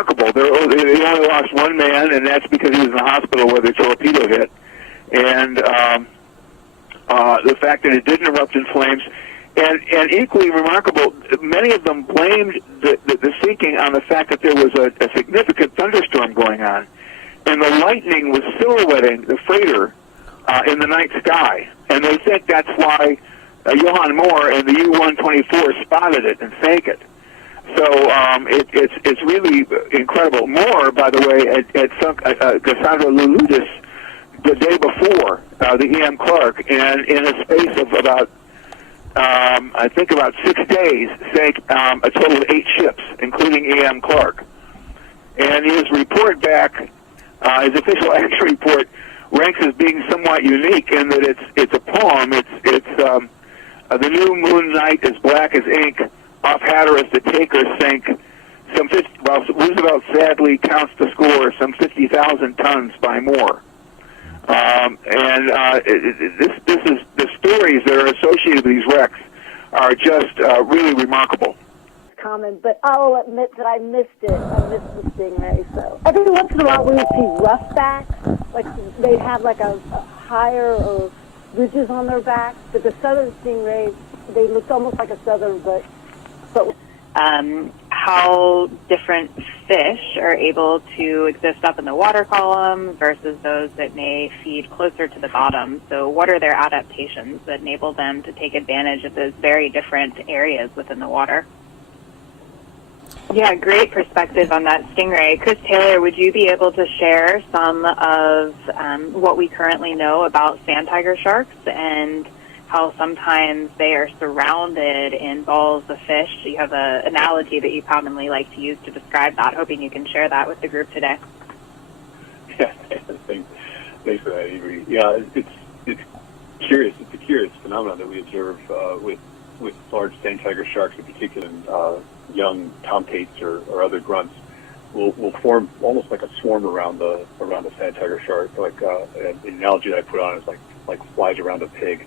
remarkable. They only lost one man, and that's because he was in the hospital where the torpedo hit. And the fact that it didn't erupt in flames, and equally remarkable, many of them blamed the sinking on the fact that there was a significant thunderstorm going on, and the lightning was silhouetting the freighter in the night sky, and they think that's why Johann Moore and the U-124 spotted it and sank it. So it's really incredible. Moore, by the way, had sunk Cassandra Luludis the day before the E.M. Clark, and in a space of about, I think about 6 days, sank a total of 8 ships, including E.M. Clark. And his report back, his official action report, ranks as being somewhat unique in that it's a poem. It's the new moon night is black as ink. Off Hatteras the taker sank. Roosevelt sadly counts the score, some 50,000 tons by Moore. This is the stories that are associated with these wrecks are just really remarkable. Common, but I'll admit that I missed it. I missed the Stingray. So every once in a while we would see roughbacks, like they'd have like a higher or ridges on their back, but the southern stingrays, they looked almost like a southern, but how different fish are able to exist up in the water column versus those that may feed closer to the bottom. So what are their adaptations that enable them to take advantage of those very different areas within the water? Yeah, great perspective on that Stingray. Chris Taylor, would you be able to share some of what we currently know about sand tiger sharks and how sometimes they are surrounded in balls of fish? You have an analogy that you commonly like to use to describe that. Hoping you can share that with the group today. Yeah, thanks for that, Avery. Yeah, it's curious. It's a curious phenomenon that we observe with large sand tiger sharks in particular. Young tomtates or other grunts will form almost like a swarm around the sand tiger shark. Like the analogy that I put on is like flies around a pig.